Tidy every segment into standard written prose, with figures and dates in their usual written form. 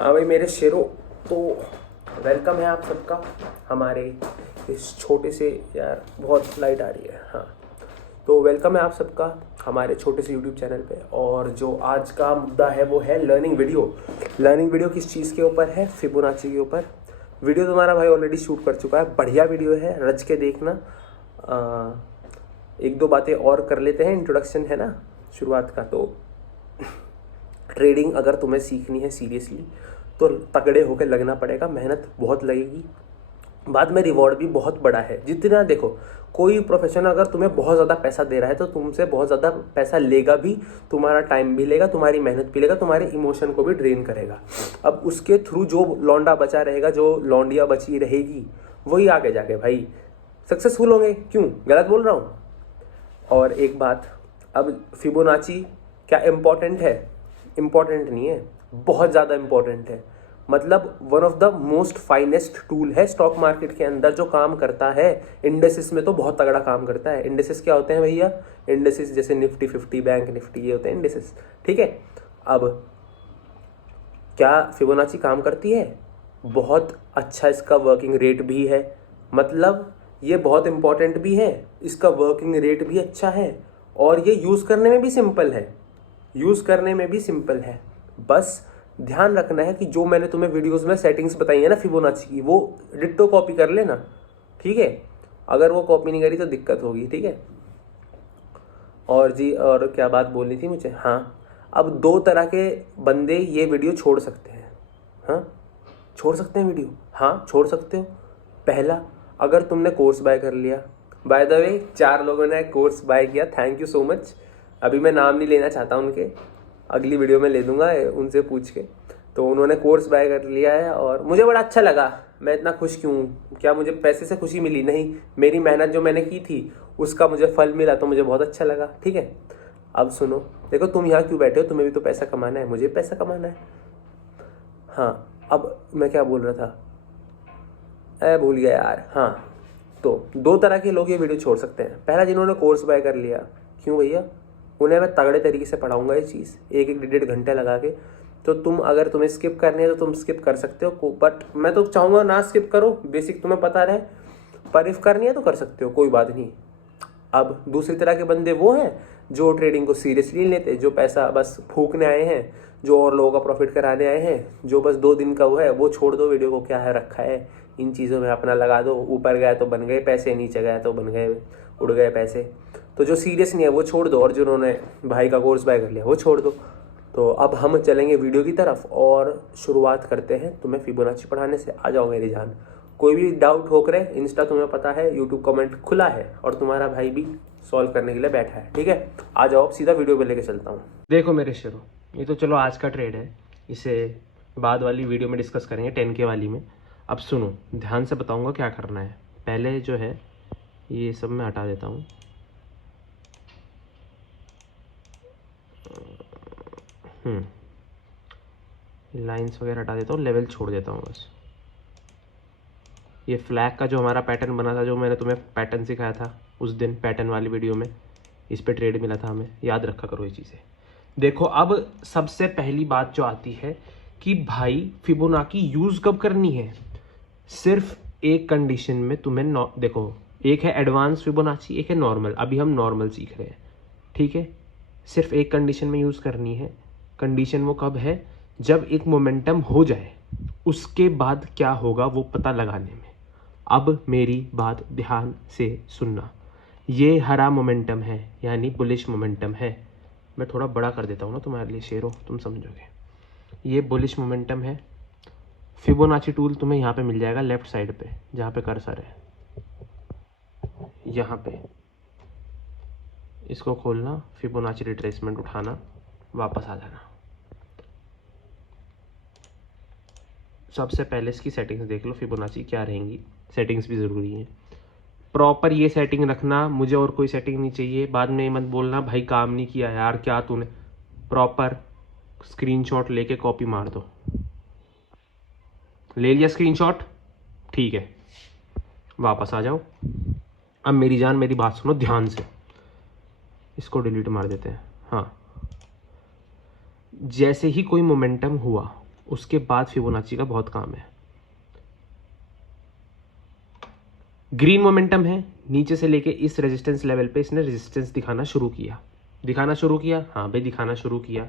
हाँ भाई मेरे शेरों, तो वेलकम है आप सबका हमारे इस छोटे से, यार बहुत लाइट आ रही है, हाँ, तो वेलकम है आप सबका हमारे छोटे से यूट्यूब चैनल पे। और जो आज का मुद्दा है वो है लर्निंग वीडियो। लर्निंग वीडियो किस चीज़ के ऊपर है? फिबोनाची के ऊपर। वीडियो तुम्हारा भाई ऑलरेडी शूट कर चुका है, बढ़िया वीडियो है, रच के देखना। एक दो बातें और कर लेते हैं, इंट्रोडक्शन है ना शुरुआत का। तो ट्रेडिंग अगर तुम्हें सीखनी है सीरियसली तो तगड़े होकर लगना पड़ेगा, मेहनत बहुत लगेगी, बाद में रिवॉर्ड भी बहुत बड़ा है। जितना देखो, कोई प्रोफेशन अगर तुम्हें बहुत ज़्यादा पैसा दे रहा है तो तुमसे बहुत ज़्यादा पैसा लेगा भी, तुम्हारा टाइम भी लेगा, तुम्हारी मेहनत भी लेगा, तुम्हारे इमोशन को भी ड्रेन करेगा। अब उसके थ्रू जो लौंडा बचा रहेगा, जो लौंडिया बची रहेगी, वही आगे जाके भाई सक्सेसफुल होंगे। क्यों गलत बोल रहा हूँ? और एक बात, अब फिबोनाची क्या इम्पोर्टेंट है? इम्पोर्टेंट नहीं है, बहुत ज़्यादा इम्पोर्टेंट है। मतलब one of the most finest tool है स्टॉक मार्केट के अंदर, जो काम करता है। इंडेसिस में तो बहुत तगड़ा काम करता है। इंडेसिस क्या होते हैं भैया? इंडेसिस जैसे निफ्टी 50, बैंक निफ्टी, ये होते हैं इंडेसिस, ठीक है। अब क्या फिबोनाची काम करती है? बहुत अच्छा इसका वर्किंग रेट भी है, मतलब ये बहुत इंपॉर्टेंट भी है, इसका वर्किंग रेट भी अच्छा है, और ये यूज़ करने में भी सिंपल है। यूज़ करने में भी सिंपल है। बस ध्यान रखना है कि जो मैंने तुम्हें वीडियोस में सेटिंग्स बताई है ना फिबोनाची की, वो डिट्टो कॉपी कर लेना, ठीक है। अगर वो कॉपी नहीं करी तो दिक्कत होगी, ठीक है। और जी, और क्या बात बोलनी थी मुझे? हाँ, अब दो तरह के बंदे ये वीडियो छोड़ सकते हैं। हाँ, छोड़ सकते हैं वीडियो, हाँ छोड़ सकते हो। पहला, अगर तुमने कोर्स बाय कर लिया, बाय द वे 4 लोगों ने कोर्स बाय किया, थैंक यू सो मच। अभी मैं नाम नहीं लेना चाहता उनके, अगली वीडियो में ले दूंगा उनसे पूछ के। तो उन्होंने कोर्स बाय कर लिया है और मुझे बड़ा अच्छा लगा। मैं इतना खुश क्यों हूँ? क्या मुझे पैसे से खुशी मिली? नहीं, मेरी मेहनत जो मैंने की थी उसका मुझे फल मिला, तो मुझे बहुत अच्छा लगा, ठीक है। अब सुनो, देखो तुम यहाँ क्यों बैठे हो? तुम्हें भी तो पैसा कमाना है, मुझे भी पैसा कमाना है। हाँ, अब मैं क्या बोल रहा था, भूल गया यार। हाँ, तो दो तरह के लोग ये वीडियो छोड़ सकते हैं। पहला, जिन्होंने कोर्स बाय कर लिया। क्यों भैया? उन्हें मैं तगड़े तरीके से पढ़ाऊंगा ये चीज़, एक एक डेढ़ घंटे लगा के। तो अगर तुम्हें स्किप करनी है तो तुम स्किप कर सकते हो, बट मैं तो चाहूँगा ना स्किप करो, बेसिक तुम्हें पता रहे। पर इफ करनी है तो कर सकते हो, कोई बात नहीं। अब दूसरी तरह के बंदे वो हैं जो ट्रेडिंग को सीरियसली नहीं लेते, जो पैसा बस फूकने आए हैं, जो और लोगों का प्रॉफिट कराने आए हैं, जो बस 2 दिन का वो है। वो छोड़ दो, वीडियो को क्या है रखा है, इन चीज़ों में अपना लगा दो। ऊपर गया तो बन गए पैसे, नीचे गया तो बन गए, उड़ गए पैसे। तो जो सीरियस नहीं है वो छोड़ दो, और जिन्होंने भाई का कोर्स बाय कर लिया वो छोड़ दो। तो अब हम चलेंगे वीडियो की तरफ और शुरुआत करते हैं तुम्हें फिबोनाची पढ़ाने से। आ जाओ मेरी जान। कोई भी डाउट हो करे, इंस्टा तुम्हें पता है, यूट्यूब कमेंट खुला है, और तुम्हारा भाई भी सॉल्व करने के लिए बैठा है, ठीक है। आ जाओ, अब सीधा वीडियो पे लेके चलता हूँ। देखो मेरे शेरों, ये तो चलो आज का ट्रेड है, इसे बाद वाली वीडियो में डिस्कस करेंगे 10K वाली में। अब सुनो, ध्यान से बताऊंगा क्या करना है। पहले जो है ये सब मैं हटा देता हूँ। लाइंस वगैरह हटा देता हूँ, लेवल छोड़ देता हूँ बस। ये फ्लैग का जो हमारा पैटर्न बना था, जो मैंने तुम्हें पैटर्न सिखाया था उस दिन पैटर्न वाली वीडियो में, इस पे ट्रेड मिला था हमें, याद रखा करो ये चीज़ें। देखो, अब सबसे पहली बात जो आती है कि भाई फिबोनाची यूज़ कब करनी है। सिर्फ एक कंडीशन में तुम्हें देखो, एक है एडवांस फिबोनाची, एक है नॉर्मल। अभी हम नॉर्मल सीख रहे हैं, ठीक है। सिर्फ एक कंडीशन में यूज़ करनी है। कंडीशन वो कब है? जब एक मोमेंटम हो जाए, उसके बाद क्या होगा वो पता लगाने में। अब मेरी बात ध्यान से सुनना। ये हरा मोमेंटम है, यानी बुलिश मोमेंटम है। मैं थोड़ा बड़ा कर देता हूँ ना तुम्हारे लिए शेरों, तुम समझोगे। ये बुलिश मोमेंटम है। फिबोनाची टूल तुम्हें यहाँ पे मिल जाएगा लेफ्ट साइड पे, जहाँ पे कर्सर है, यहाँ पे। इसको खोलना, फिबोनाची रिट्रेसमेंट उठाना, वापस आ जाना। सबसे पहले इसकी सेटिंग्स देख लो, फिबोनाची क्या रहेंगी। सेटिंग्स भी ज़रूरी हैं, प्रॉपर ये सेटिंग रखना। मुझे और कोई सेटिंग नहीं चाहिए। बाद में मत बोलना भाई काम नहीं किया यार, क्या तूने। प्रॉपर स्क्रीनशॉट लेके कॉपी मार दो। ले लिया स्क्रीनशॉट, ठीक है, वापस आ जाओ। अब मेरी जान, मेरी बात सुनो ध्यान से। इसको डिलीट मार देते हैं। हाँ, जैसे ही कोई मोमेंटम हुआ, उसके बाद फिबोनाची का बहुत काम है। ग्रीन मोमेंटम है, नीचे से लेके इस रेजिस्टेंस लेवल पे इसने रेजिस्टेंस दिखाना शुरू किया। हाँ भाई दिखाना शुरू किया।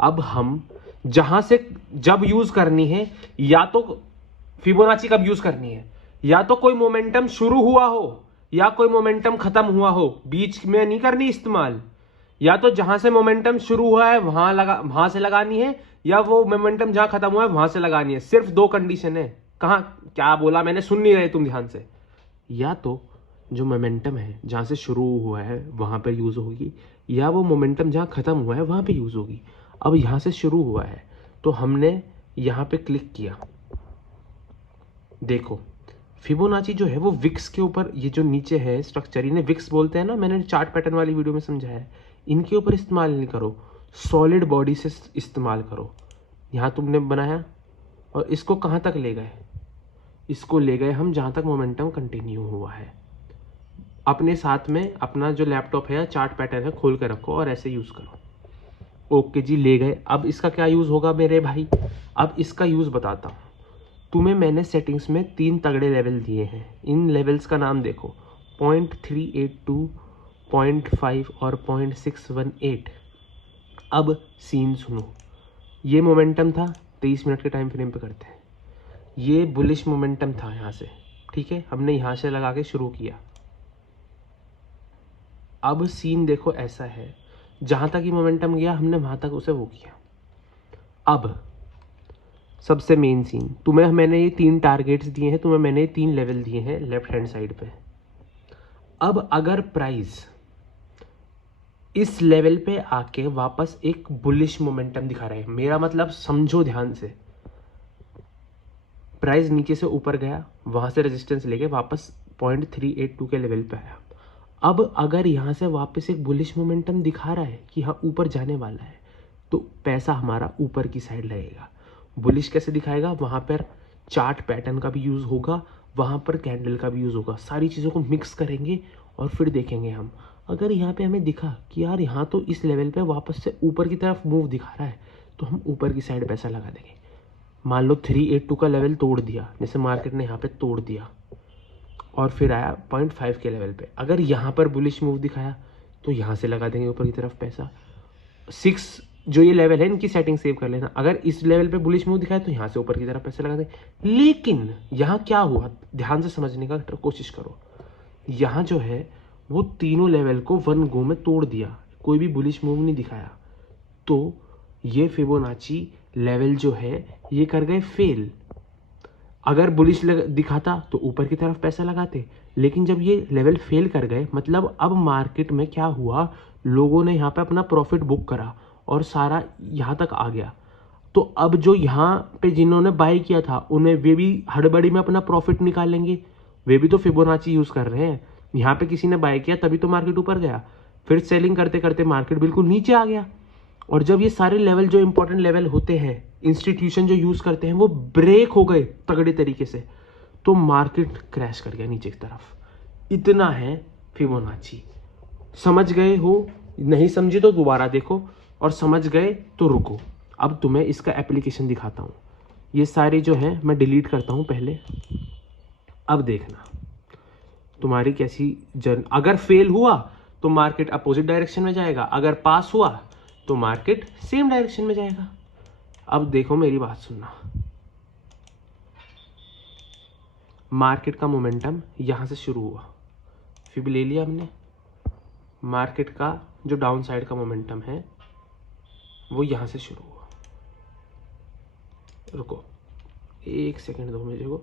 अब हम जहां से जब यूज करनी है, या तो फिबोनाची कब यूज करनी है, या तो कोई मोमेंटम शुरू हुआ हो या कोई मोमेंटम खत्म हुआ हो, बीच में नहीं करनी इस्तेमाल। या तो जहां से मोमेंटम शुरू हुआ है वहां से लगानी है, या वो मोमेंटम जहां खत्म हुआ है वहां से लगानी है। सिर्फ दो कंडीशन है। कहां क्या बोला मैंने, सुन नहीं रहे तुम ध्यान से। या तो जो मोमेंटम है जहां से शुरू हुआ है वहां पर यूज होगी, या वो मोमेंटम जहां खत्म हुआ है वहां पे यूज होगी। अब यहां से शुरू हुआ है तो हमने यहां पे क्लिक किया। देखो फिबोनाची जो है वो विक्स के ऊपर, ये जो नीचे है स्ट्रक्चर, इन्हें विक्स बोलते हैं ना, मैंने चार्ट पैटर्न वाली वीडियो में समझाया है। इनके ऊपर इस्तेमाल नहीं करो, सॉलिड बॉडी से इस्तेमाल करो। यहां तुमने बनाया और इसको कहां तक ले गए, इसको ले गए हम जहां तक मोमेंटम कंटिन्यू हुआ है। अपने साथ में अपना जो लैपटॉप है या चार्ट पैटर्न है खोल कर रखो और ऐसे यूज करो। ओके जी, ले गए। अब इसका क्या यूज होगा मेरे भाई, अब इसका यूज बताता हूं तुम्हें। मैंने सेटिंग्स में 3 तगड़े लेवल दिए हैं। इन लेवल्स का नाम देखो, 0.382, 0.5 और 0.618। अब सीन सुनो। ये मोमेंटम था, 23 मिनट के टाइम फ्रेम पे करते हैं। ये बुलिश मोमेंटम था यहाँ से, ठीक है, हमने यहाँ से लगा के शुरू किया। अब सीन देखो ऐसा है, जहाँ तक ये मोमेंटम गया हमने वहाँ तक उसे वो किया। अब सबसे मेन सीन, तुम्हें मैंने ये 3 टारगेट्स दिए हैं, तुम्हें मैंने ये 3 लेवल दिए हैं लेफ्ट हैंड साइड पे। अब अगर प्राइस इस लेवल पे आके वापस एक बुलिश मोमेंटम दिखा रहा है, मेरा मतलब समझो ध्यान से, प्राइस नीचे से ऊपर गया, वहां से रेजिस्टेंस लेके वापस 0.382 के लेवल पे आया। अब अगर यहाँ से वापस एक बुलिश मोमेंटम दिखा रहा है कि हाँ ऊपर जाने वाला है, तो पैसा हमारा ऊपर की साइड लगेगा। बुलिश कैसे दिखाएगा, वहाँ पर चार्ट पैटर्न का भी यूज़ होगा, वहाँ पर कैंडल का भी यूज़ होगा। सारी चीज़ों को मिक्स करेंगे और फिर देखेंगे हम। अगर यहाँ पे हमें दिखा कि यार यहाँ तो इस लेवल पे वापस से ऊपर की तरफ मूव दिखा रहा है, तो हम ऊपर की साइड पैसा लगा देंगे। मान लो 382 का लेवल तोड़ दिया, जैसे मार्केट ने यहाँ पे तोड़ दिया और फिर आया 0.5 के लेवल पे। अगर यहाँ पर बुलिश मूव दिखाया तो यहाँ से लगा देंगे ऊपर की तरफ पैसा। 6 जो ये लेवल है इनकी सेटिंग सेव कर लेना। अगर इस लेवल पे बुलिश मूव दिखाया तो यहाँ से ऊपर की तरफ पैसा लगा देंगे। लेकिन यहाँ क्या हुआ, ध्यान से समझने का कोशिश करो। यहाँ जो है वो तीनों लेवल को वन गो में तोड़ दिया, कोई भी बुलिश मूव नहीं दिखाया। तो ये फिबोनाची लेवल जो है ये कर गए फेल। अगर बुलिश दिखाता तो ऊपर की तरफ पैसा लगाते, लेकिन जब ये लेवल फेल कर गए, मतलब अब मार्केट में क्या हुआ, लोगों ने यहाँ पे अपना प्रॉफिट बुक करा और सारा यहाँ तक आ गया। तो अब जो यहाँ पे जिन्होंने बाय किया था उन्हें, वे भी हड़बड़ी में अपना प्रॉफिट निकालेंगे, वे भी तो फिबोनाची यूज कर रहे हैं। यहाँ पे किसी ने बाय किया तभी तो मार्केट ऊपर गया, फिर सेलिंग करते करते मार्केट बिल्कुल नीचे आ गया। और जब ये सारे लेवल जो इंपॉर्टेंट लेवल होते हैं, इंस्टीट्यूशन जो यूज करते हैं, वो ब्रेक हो गए तगड़े तरीके से, तो मार्केट क्रैश कर गया नीचे की तरफ। इतना है फिबोनाची। समझ गए हो, नहीं समझे तो दोबारा देखो, और समझ गए तो रुको। अब तुम्हें इसका एप्लीकेशन दिखाता हूँ। ये सारे जो हैं मैं डिलीट करता हूँ पहले। अब देखना तुम्हारी कैसी अगर फेल हुआ तो मार्केट अपोजिट डायरेक्शन में जाएगा, अगर पास हुआ तो मार्केट सेम डायरेक्शन में जाएगा। अब देखो मेरी बात सुनना, मार्केट का मोमेंटम यहां से शुरू हुआ, फिर ले लिया हमने। मार्केट का जो डाउन साइड का मोमेंटम है वो यहां से शुरू हुआ। रुको 1 सेकंड दो मुझे को।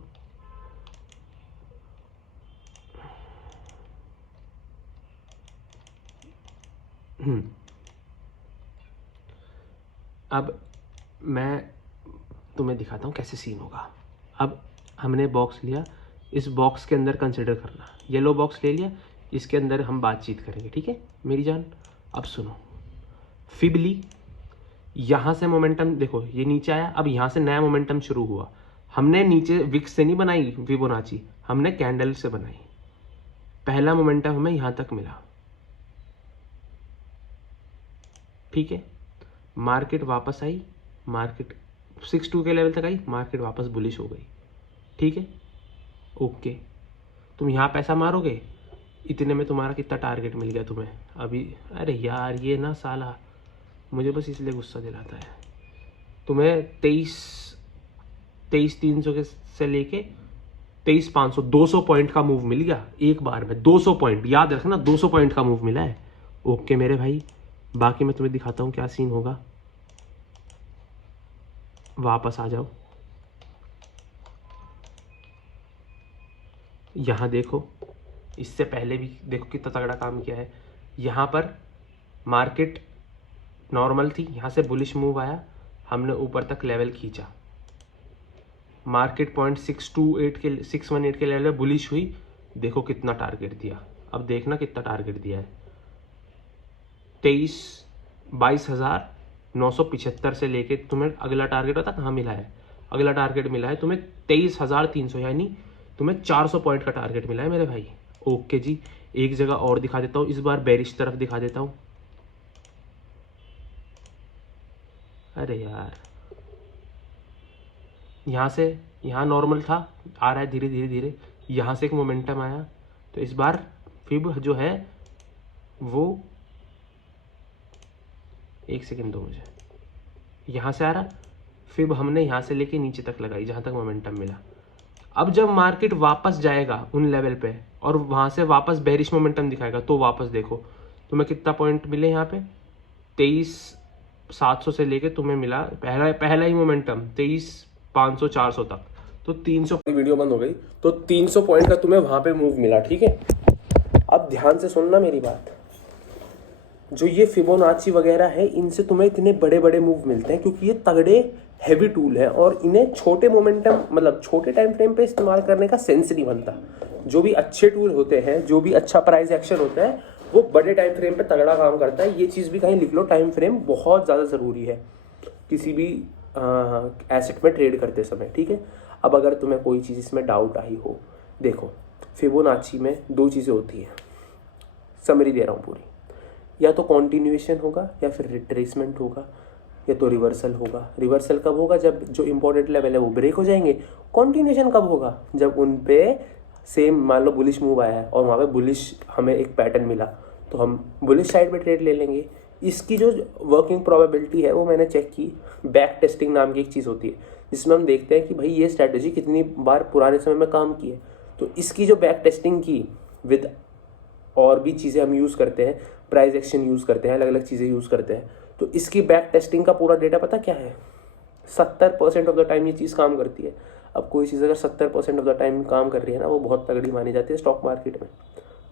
अब मैं तुम्हें दिखाता हूँ कैसे सीन होगा। अब हमने बॉक्स लिया, इस बॉक्स के अंदर कंसिडर करना, येलो बॉक्स ले लिया, इसके अंदर हम बातचीत करेंगे, ठीक है मेरी जान। अब सुनो, फिबली यहाँ से मोमेंटम देखो, ये नीचे आया, अब यहाँ से नया मोमेंटम शुरू हुआ। हमने नीचे विक्स से नहीं बनाई फिबोनाची, हमने कैंडल से बनाई। पहला मोमेंटम हमें यहाँ तक मिला, ठीक है। मार्केट वापस आई, मार्केट 6.2 के लेवल तक आई, मार्केट वापस बुलिश हो गई, ठीक है, ओके। तुम यहाँ पैसा मारोगे, इतने में तुम्हारा कितना टारगेट मिल गया तुम्हें अभी। अरे यार ये ना साला मुझे बस इसलिए गुस्सा दिलाता है। तुम्हें 23,300 के से लेके 23,500 200 पॉइंट का मूव मिल गया एक बार में। 200 पॉइंट, याद रखना 200 पॉइंट का मूव मिला है, ओके मेरे भाई। बाकी मैं तुम्हें दिखाता हूँ क्या सीन होगा। वापस आ जाओ, यहाँ देखो, इससे पहले भी देखो कितना तगड़ा काम किया है। यहाँ पर मार्केट नॉर्मल थी, यहाँ से बुलिश मूव आया, हमने ऊपर तक लेवल खींचा, मार्केट पॉइंट 618 के लेवल में बुलिश हुई, देखो कितना टारगेट दिया। अब देखना कितना टारगेट दिया है, 22,975 से लेके तुम्हें अगला टारगेट पता कहाँ मिला है? अगला टारगेट मिला है तुम्हें 23,300, यानी तुम्हें 400 पॉइंट का टारगेट मिला है मेरे भाई। ओके जी, एक जगह और दिखा देता हूँ, इस बार बेरिश तरफ दिखा देता हूँ। अरे यार यहाँ से यहाँ नॉर्मल था, आ रहा है धीरे धीरे धीरे, यहाँ से एक मोमेंटम आया, तो इस बार फिब जो है वो, एक सेकेंड दो मुझे, यहाँ से आ रहा, फिब हमने यहाँ से लेके नीचे तक लगाई जहाँ तक मोमेंटम मिला। अब जब मार्केट वापस जाएगा उन लेवल पे और वहाँ से वापस बेरिश मोमेंटम दिखाएगा, तो वापस देखो तुम्हें कितना पॉइंट मिले यहाँ पे, 23,700 से लेके तुम्हें मिला पहला ही मोमेंटम 23,500 400 तक, तो 300 वीडियो बंद हो गई, तो 300 पॉइंट का तुम्हें वहाँ पे मूव मिला, ठीक है। अब ध्यान से सुनना मेरी बात, जो ये फिबोनाची वगैरह है, इनसे तुम्हें इतने बड़े बड़े मूव मिलते हैं क्योंकि ये तगड़े हैवी टूल है और इन्हें छोटे मोमेंटम मतलब छोटे टाइम फ्रेम पे इस्तेमाल करने का सेंस नहीं बनता। जो भी अच्छे टूल होते हैं, जो भी अच्छा प्राइस एक्शन होता है, वो बड़े टाइम फ्रेम पे तगड़ा काम करता है। ये चीज़ भी कहीं लिख लो, टाइम फ्रेम बहुत ज़्यादा ज़रूरी है किसी भी एसेट में ट्रेड करते समय, ठीक है। अब अगर तुम्हें कोई चीज़ इसमें डाउट आई हो, देखो फिबोनाची में दो चीज़ें होती हैं, समरी दे रहा हूँ पूरी, या तो कॉन्टिन्यूएशन होगा या फिर रिट्रेसमेंट होगा या तो रिवर्सल होगा। रिवर्सल कब होगा? जब जो इंपॉर्टेंट लेवल है वो ब्रेक हो जाएंगे। कॉन्टिन्यूएशन कब होगा? जब उन पे सेम मान लो बुलिश मूव आया है और वहाँ पे बुलिश हमें एक पैटर्न मिला, तो हम बुलिश साइड पे ट्रेड ले लेंगे। इसकी जो वर्किंग प्रोबेबिलिटी है वो मैंने चेक की, बैक टेस्टिंग नाम की एक चीज़ होती है जिसमें हम देखते हैं कि भाई ये स्ट्रैटेजी कितनी बार पुराने समय में काम की है। तो इसकी जो बैक टेस्टिंग की विद और भी चीज़ें हम यूज़ करते हैं, प्राइस एक्शन यूज़ करते हैं, अलग अलग चीज़ें यूज़ करते हैं, तो इसकी बैक टेस्टिंग का पूरा डेटा पता क्या है? 70% ऑफ द टाइम ये चीज़ काम करती है। अब कोई चीज़ अगर 70% ऑफ द टाइम काम कर रही है ना, वो बहुत तगड़ी मानी जाती है स्टॉक मार्केट में,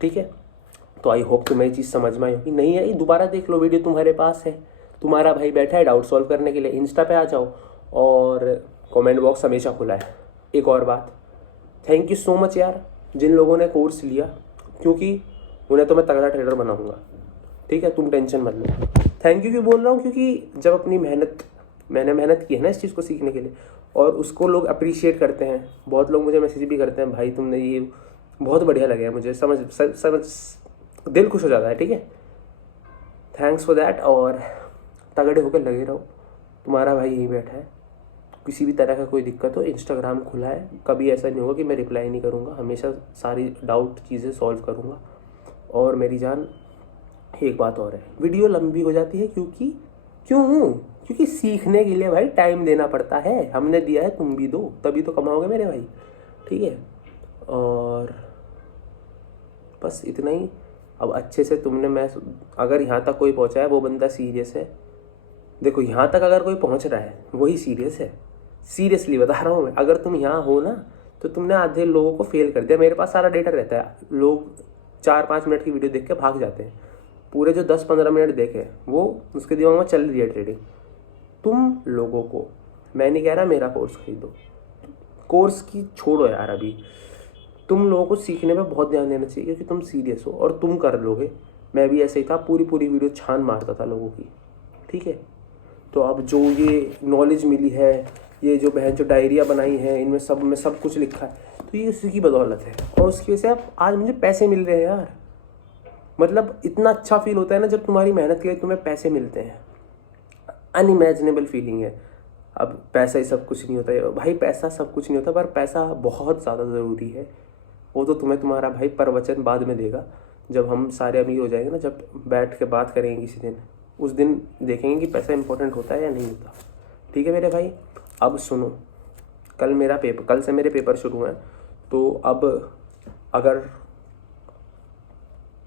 ठीक है। तो आई होप तुम्हें ये चीज़ समझ में आई होगी। नहीं आई दोबारा देख लो, वीडियो तुम्हारे पास है, तुम्हारा भाई बैठा है डाउट सॉल्व करने के लिए। इंस्टा पे आ जाओ और कमेंट बॉक्स हमेशा खुला है। एक और बात, थैंक यू सो मच यार जिन लोगों ने कोर्स लिया, क्योंकि उन्हें तो मैं तगड़ा ट्रेडर बनाऊंगा, ठीक है, तुम टेंशन मत लो। थैंक यू क्यों बोल रहा हूँ? क्योंकि जब अपनी मैंने मेहनत की है ना इस चीज़ को सीखने के लिए, और उसको लोग अप्रिशिएट करते हैं। बहुत लोग मुझे मैसेज भी करते हैं, भाई तुमने ये बहुत बढ़िया लगे, मुझे समझ दिल खुश हो जाता है, ठीक है। थैंक्स फॉर दैट, और तगड़े होकर लगे रहो। तुम्हारा भाई यहीं बैठा है, किसी भी तरह का कोई दिक्कत हो, इंस्टाग्राम खुला है, कभी ऐसा नहीं होगा कि मैं रिप्लाई नहीं करूँगा, हमेशा सारी डाउट चीज़ें सॉल्व करूँगा। और मेरी जान एक बात और है, वीडियो लंबी हो जाती है क्योंकि सीखने के लिए भाई टाइम देना पड़ता है। हमने दिया है, तुम भी दो, तभी तो कमाओगे मेरे भाई, ठीक है। और बस इतना ही। अब अच्छे से मैं अगर यहाँ तक कोई पहुँचा है वो बंदा सीरियस है। देखो यहाँ तक अगर कोई पहुँच रहा है वही सीरियस है, सीरियसली बता रहा हूँ मैं। अगर तुम यहाँ हो ना तो तुमने आधे लोगों को फेल कर दिया। मेरे पास सारा डेटा रहता है, लोग 4-5 मिनट की वीडियो देख के भाग जाते हैं, पूरे जो 10-15 मिनट देखे वो उसके दिमाग में चल रही है ट्रेडिंग। तुम लोगों को मैं नहीं कह रहा मेरा कोर्स खरीदो, कोर्स की छोड़ो यार, अभी तुम लोगों को सीखने पे बहुत ध्यान देना चाहिए क्योंकि तुम सीरियस हो और तुम कर लोगे। मैं भी ऐसे ही था, पूरी वीडियो छान मारता था लोगों की, ठीक है। तो अब जो ये नॉलेज मिली है, ये जो बहन जो डायरिया बनाई है, इनमें सब में सब कुछ लिखा है, तो ये उसी की बदौलत है और उसकी वजह से अब आज मुझे पैसे मिल रहे हैं यार। मतलब इतना अच्छा फील होता है ना जब तुम्हारी मेहनत के लिए तुम्हें पैसे मिलते हैं, अनइमेजिनेबल फीलिंग है। अब पैसा ही सब कुछ नहीं होता है भाई, पैसा सब कुछ नहीं होता, पर पैसा बहुत ज़्यादा ज़रूरी है। वो तो तुम्हें तुम्हारा भाई प्रवचन बाद में देगा, जब हम सारे अमीर हो जाएंगे ना, जब बैठ के बात करेंगे किसी दिन, उस दिन देखेंगे कि पैसा इंपॉर्टेंट होता है या नहीं होता। ठीक है मेरे भाई, अब सुनो, कल से मेरे पेपर शुरू हैं, तो अब अगर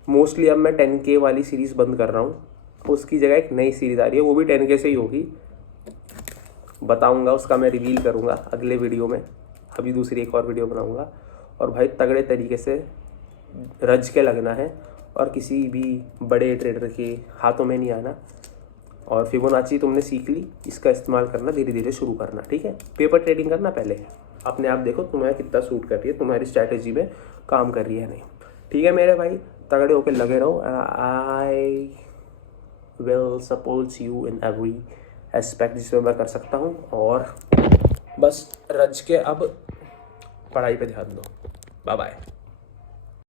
मोस्टली अब मैं 10K वाली सीरीज़ बंद कर रहा हूँ, उसकी जगह एक नई सीरीज़ आ रही है, वो भी 10K से ही होगी। बताऊंगा, उसका मैं रिवील करूंगा अगले वीडियो में। अभी दूसरी एक और वीडियो बनाऊंगा। और भाई तगड़े तरीके से रज के लगना है और किसी भी बड़े ट्रेडर के हाथों में नहीं आना। और फिबोनाची तुमने सीख ली, इसका इस्तेमाल करना धीरे धीरे शुरू करना। ठीक है, पेपर ट्रेडिंग करना पहले, अपने आप देखो तुम्हें कितना सूट कर रही है, तुम्हारी स्ट्रैटेजी में काम कर रही है नहीं। ठीक है मेरे भाई, तगड़े होकर लगे रहो। I will support you in every aspect जिसमें मैं कर सकता हूँ। और बस रज के अब पढ़ाई पे ध्यान दो। Bye bye.